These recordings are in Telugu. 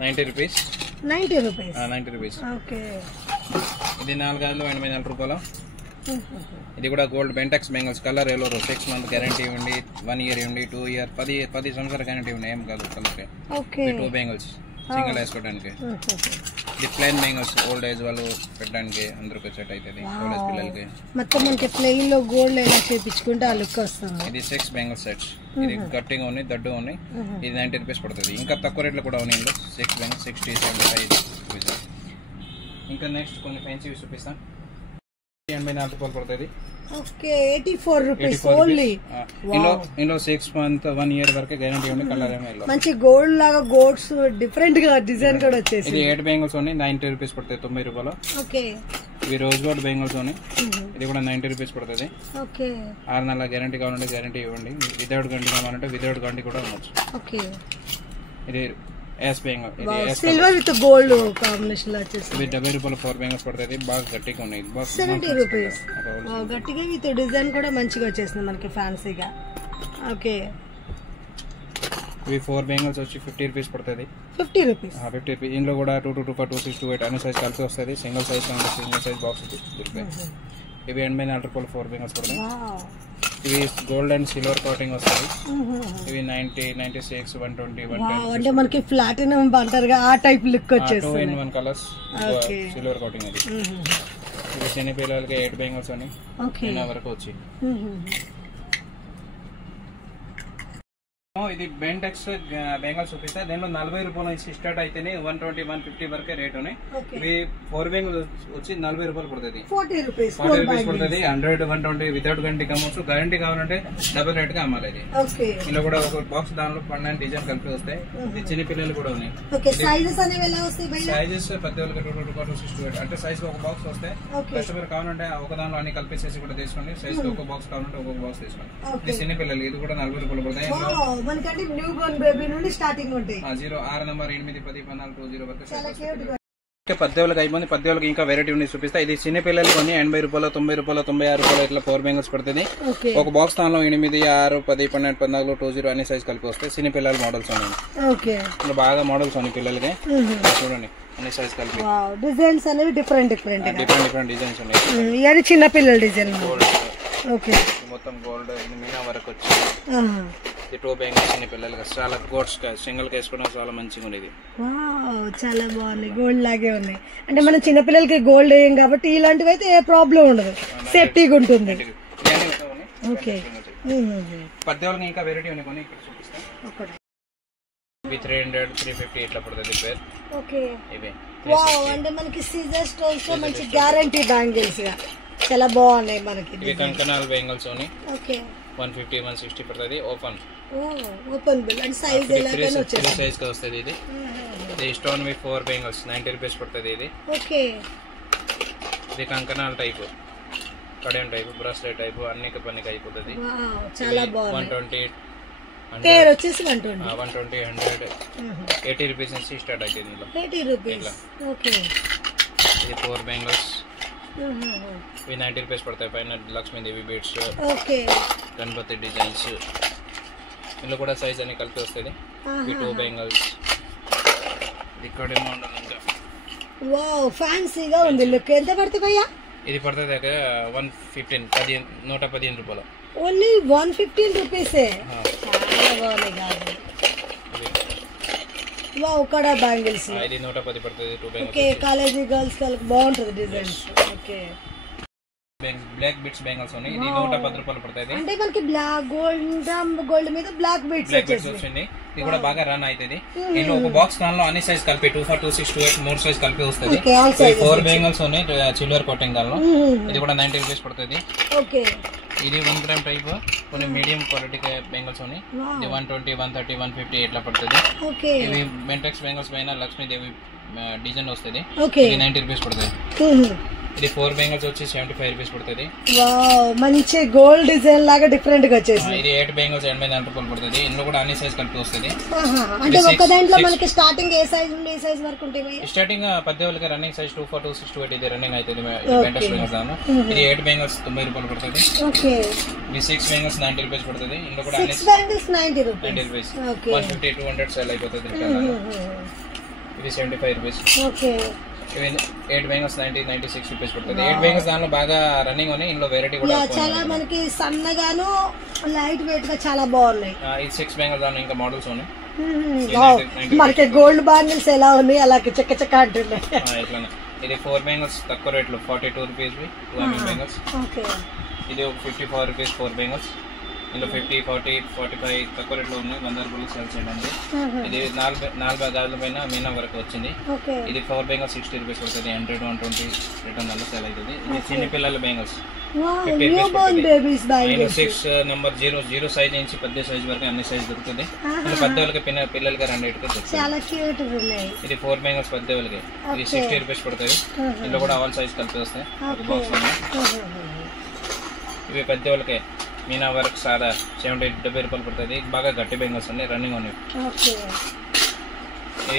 90 రూపీస్. 90 రూపీస్. 90 రూపీస్. ఓకే. ఇది 4 గాజులు 84 రూపాయలు. ఇది కూడా gold Bentex bangles colour yellow 6 month guarantee ఉంది, 1 ఇయర్ ఉంది, 2 ఇయర్ 10 సంవత్సరాల గ్యారంటీ ఉంది. ఏం కాదు కలర్. ఓకే. 2 బెంగల్స్ సింగిల్ వేసుకోవడానికి. ఇది ప్లెయిన్ బెంగల్స్ ఓల్డ్ ఏజ్ వాళ్ళు పెట్టడానికి అందరికి సెట్ అవుతుంది. ఓల్డ్ ఏజ్ పిల్లలకి మొత్తం మనకి ప్లెయిన్ లో గోల్డ్ ఎలా చేపించుకుంటే ఆ లుక్ వస్తుంది. ఇది 6 బెంగల్ సెట్స్. ఇది గట్టిగా ఉన్నాయి, దడ్డు ఉన్నాయి. ఇది 90 రూపీస్ పడుతుంది. ఇంకా తక్కువ రేట్లో కూడా ఉన్నాయి. 6 బెంగల్ 60, 75 రూపీస్. ఇంకా నెక్స్ట్ కొన్ని ఫ్యాన్సీ చూపిస్తాను. 84 రూపాయలు పడుతుంది. ఓకే. 84 rupees only. ఇందులో 6 మంత్ 1 ఇయర్ వరకు గ్యారంటీ ఉంది. కలర్ ఏమో మంచి గోల్డ్ లాగా గోల్డ్స్ డిఫరెంట్ గా డిజైన్ కూడా వచ్చేసి. ఇది 8 బెంగల్స్ ఉన్నాయి. 90 రూపీస్ పడుతుంది. 90 రూపాయలు. ఓకే. ఇవి రోజ్ గోల్డ్ బెంగల్స్ ఉన్నాయి. ఇది కూడా 90 రూపీస్ పడుతుంది. ఓకే. 6 నెలల గ్యారంటీ కావాలంటే గ్యారంటీ ఇవ్వండి. వితౌట్ గంటి కావాలంటే వితౌట్ గంటి కూడా ఉండొచ్చు. ఓకే. ఇది ఎస్ బెంగల్. ఇది సిల్వర్ విత్ గోల్డ్ కాంబినేషన్ లో వచ్చేసి. ఇది 70 రూపాయలు 4 బెంగల్స్ పడుతుంది. బాగా గట్టిగా ఉన్నాయి. 70 రూపీస్. గట్టిగా విత్ డిజైన్ కూడా మంచిగా వచ్చేసింది మనకి ఫ్యాన్సీగా. ఓకే. ఇవి 4 బెంగల్స్ వచ్చి 50 రూపీస్ పడుతుంది. 50 రూపీస్. 50 రూపీస్. ఇందులో కూడా 225, 26, 28 అన్ని సైజ్ కలిపి వస్తుంది. Single size single size box దొరుకుతాయి. ఇవి 84 రూపాయలు 4 బెంగల్స్ పడుతుంది. ఇవి గోల్డ్ అండ్ సిల్వర్ కోటింగ్ వస్తుంది. ఇవి 90, 96, 120, 110. అంటే మనకి ప్లాటినం అంటారు ఆ టైప్ లుక్ వచ్చేస్తుంది. 2 in 1 కలర్స్ సిల్వర్ కోటింగ్. అది ఇవి చిన్న పిల్లలకి 8 బెంగల్స్ అని వరకు వచ్చి. ఇది బెంటెక్స్ బెంగల్స్ చూపిస్తే దీనిలో 40 రూపాయల నుంచి స్టార్ట్ అయితేనే 120, 150 వరకే రేట్ ఉన్నాయి. ఇవి 4 బెంగల్స్ వచ్చి 40 రూపాయలు పడుతుంది. 40 రూపీస్ పడుతుంది. 100, 120 వితౌట్ గంటి అమ్మవచ్చు. గ్యారంటీ కావాలంటే డబుల్ రేట్ గా అమ్మాలి. ఇది ఇందులో కూడా ఒక బాక్స్ దానిలో 12 డిజైన్ కలిపి వస్తాయి. ఇది చిన్న పిల్లలు కూడా ఉన్నాయి. సైజెస్ పెద్దవాళ్ళకి 226, అంటే సైజ్ ఒక బాక్స్ వస్తాయి. కస్టమర్ కావాలంటే ఒక దానిలో అన్ని కలిపేసేసి కూడా తీసుకోండి. సైజ్ ఒక బాక్స్ కావాలంటే ఒక బాక్స్ తీసుకోండి. ఇది చిన్న పిల్లలు. ఇది కూడా 40 రూపాయలు పడతాయి. మనకంటే న్యూ బోర్న్ బేబీ నుండి స్టార్టింగ్ ఉంటాయి. 6 నంబర్ 8, 10, 14, 20 వరకు. పద్దెవులకు అయిపోయింది. పద్దెవులకు ఇంకా వెరైటీ ఉండి చూపిస్తా. ఇది చిన్న పిల్లలు కొన్ని 80 రూపాయలు, 90 రూపాయలు, 96 రూపాయలు ఇట్లా 4 బెంగల్స్ పడుతుంది. ఒక బాక్స్ దానిలో 8, 6, 10, 12, 14, 20 అన్ని సైజ్ కలిపి వస్తాయి. చిన్న పిల్లల మోడల్స్ ఉన్నాయి. ఇలా బాగా మోడల్స్ ఉన్నాయి పిల్లలకి. చూడండి అన్ని సైజ్ కలిపి. డిజైన్స్ అనేవి డిఫరెంట్ డిఫరెంట్ డిజైన్స్ ఉన్నాయి. చిన్న పిల్లల డిజైన్ మొత్తం గోల్డ్. ఇది మీనా వరకు వచ్చి 2 బెంగల్స్ చిన్న పిల్లలకి చాలా గోడ్స్ సింగిల్ వేసుకోవడం చాలా మంచిగా ఉంది. చాలా బాగున్నాయి. గోల్డ్ లాగే ఉన్నాయి. అంటే మనం చిన్నపిల్లలకి గోల్డ్ వేయం కాబట్టి ఇలాంటివి అయితే ఏ ప్రాబ్లం ఉండదు. సేఫ్టీగా ఉంటుంది. పద్దెవులకి ఇంకా వెరైటీ ఉన్నాయి కొన్ని ఇక్కడ చూపిస్తాను. 300, 350 ఇట్లా పడుతుంది పేరు. అంటే మనకి సీజర్ స్టోన్స్ లో మంచి గ్యారంటీ బ్యాంగిల్స్ చాలా బాగున్నాయి మనకి. ఇవి కంకణాల బెంగల్స్ ఉన్నాయి. 150, 160 పడుతుంది. ఓపెన్ బిల్ అండ్ సైజ్ ఎలాగైనా వచ్చేసి సైజ్ గా వస్తుంది. ఇది స్టోన్ వి 4 బెంగల్స్ 90 రూపీస్ పడుతుంది. ఇది కంకణాల టైప్, కడియం టైప్, బ్రాస్లెట్ టైప్ అన్ని పనికి అయిపోతుంది. చాలా బాగుంది. 120, పేర్ వచ్చేసి 120, 100, 80 రూపీస్ నుంచి స్టార్ట్ అవుతుంది. 80 రూపీస్. ఇది 4 బెంగల్స్. ఇవి 90 రూపీస్ పడతాయి. పైన లక్ష్మీదేవి బీడ్స్, గణపతి డిజైన్స్. ఇందులో కూడా సైజ్ అని కలిపి వస్తుంది. 2 బెంగల్స్. ఇక్కడ ఫ్యాన్సీగా ఉంది లుక్. ఎంత పడుతుంది భయ్యా? ఇది పడుతుంది 115 రూపాయలు. ఓన్లీ 115 రూపీసే. చాలా బాగున్నాయి. కడా బ్యాంగిల్స్. ఇది 110 పడుతుంది. 2 బెంగల్స్. ఓకే. కాలేజీ గర్ల్స్ బాగుంటుంది designs. Okay. Black bits bangles ఉన్నాయి. ఇది 110 రూపాయలు పడుతుంది. అంటే మనకి బ్లాక్ గోల్డ్ మీద బ్లాక్ బిట్స్ వచ్చింది. ఇది కూడా బాగా రన్ అవుతుంది. ఇందులో ఒక బాక్స్ దానిలో అన్ని సైజ్ కలిపి 24, 26, 28 3 సైజ్ కలిపి వస్తుంది. 4 బెంగల్స్ ఉన్నాయి సిల్వర్ కోటింగ్ దానిలో. ఇది కూడా 90 రూపీస్ పడుతుంది. ఇది 1 గ్రామ్ టైప్ కొన్ని మీడియం క్వాలిటీ బెంగల్స్ ఉన్నాయి. ఇది 120, 130, 150 ఇట్లా పడుతుంది. ఇవి బెంటెక్స్ బెంగల్స్ పైన లక్ష్మీదేవి డిజైన్ వస్తుంది. ఇది 90 రూపీస్ పడుతుంది. ఇది 4 బెంగల్స్ వచ్చి 75 రూపీస్ పడుతుంది. మంచి గోల్డ్ డిజైన్ లాగా డిఫరెంట్ గా వచ్చేసి. ఇది 8 బెంగల్స్ 89 రూపాయలు పడుతుంది. ఇందులో కూడా అన్ని సైజ్ కలిపి వస్తుంది. అంటే ఒక దాంట్లో మనకి స్టార్టింగ్ ఏ సైజ్ నుండి ఏ సైజ్ వరకు ఉంటాయి? స్టార్టింగ్ పద్దెవులకి రన్నింగ్ సైజ్ 24, 26, 28 ఇది రన్నింగ్ అవుతుంది. ఇది 8 బెంగల్స్ 90 రూపాయలు పడుతుంది. ఇది 6 బెంగల్స్ 90 రూపీస్ పడుతుంది. ఇందులో కూడా 90 రూపీస్. 150, 200 సేల్ అయిపోతుంది. ఇవి 75 రూపీస్. ఓకే. ఇవి 8 బెంగల్స్ 96 రూపీస్ పడుతుంది. 8 బెంగల్స్ దానిలో బాగా రన్నింగ్ ఉన్నాయి. ఇందులో వెరైటీ కూడా చాలా మనకి సన్నగాను లైట్ వెయిట్ గా చాలా బాగున్నాయి. ఇది 6 బెంగల్స్ దానిలో ఇంకా మోడల్స్ ఉన్నాయి. మనకి గోల్డ్ బ్యాంగిల్స్ ఎలా ఉన్నాయి అలాగే చెక్క చెక్క అంటున్నాయి. ఇట్లానే ఇది 4 బెంగల్స్ తక్కువ రేట్లో 42 రూపీస్ 2 mm బెంగల్స్. ఇది ఒక 54 రూపీస్ 4 బెంగల్స్. ఇందులో 50, 40, 45 తక్కువ రేట్లో ఉన్నాయి. 100 రూపాయలు సేల్ చేయండి. ఇది 4 గాజుల పైన మీనా వరకు వచ్చింది. ఇది 4 బెంగల్స్ 60 రూపీస్ పడుతుంది. 100, 120 రిటర్న్ దానిలో సేల్ అవుతుంది. ఇది చిన్న పిల్లల బెంగల్స్ 50 రూపీస్ పడుతుంది. 6 నెంబర్ 0 సైజ్ నుంచి పెద్ద సైజ్ వరకు అన్ని సైజ్ దొరుకుతుంది. పెద్దవాళ్ళకి పిల్లలకి 2 చాలా క్యూట్ ఉన్నాయి. ఇది 4 బెంగల్స్ పెద్దవాళ్ళకి ఇది 60 రూపీస్ పడుతుంది. ఇందులో కూడా ఆల్ సైజ్ కలిపి వస్తాయి ఒక బాక్స్. ఇవి పెద్దవాళ్ళకి మీనా వర్క్ సాదా 70 రూపాయలు పడుతుంది. బాగా గట్టి బెంగల్స్ ఉన్నాయి, రన్నింగ్ ఉన్నాయి. ఇది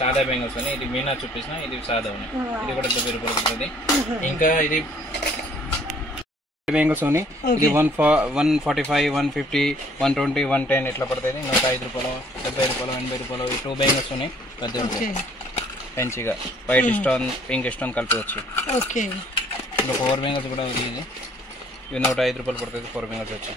సాదా బెంగల్స్ ఉన్నాయి. ఇది మీనా చూపించిన, ఇది సాదా ఉన్నాయి. ఇది కూడా 70 రూపాయలు పడుతుంది. ఇంకా ఇది బెంగల్స్ ఉన్నాయి. ఇది 145, 150, 120, 110 ఇట్లా పడుతుంది. 105 రూపాయలు, 70 రూపాయలు, 80 రూపాయలు. ఈ 2 బెంగల్స్ ఉన్నాయి పెద్ద పెంచిగా వైట్ స్టోన్ పింక్ స్టోన్ కలిపి వచ్చి. ఇంకా 4 బెంగల్స్ కూడా ఇది 105 రూపాయలు పడుతుంది. 4 బెంగల్స్ వచ్చి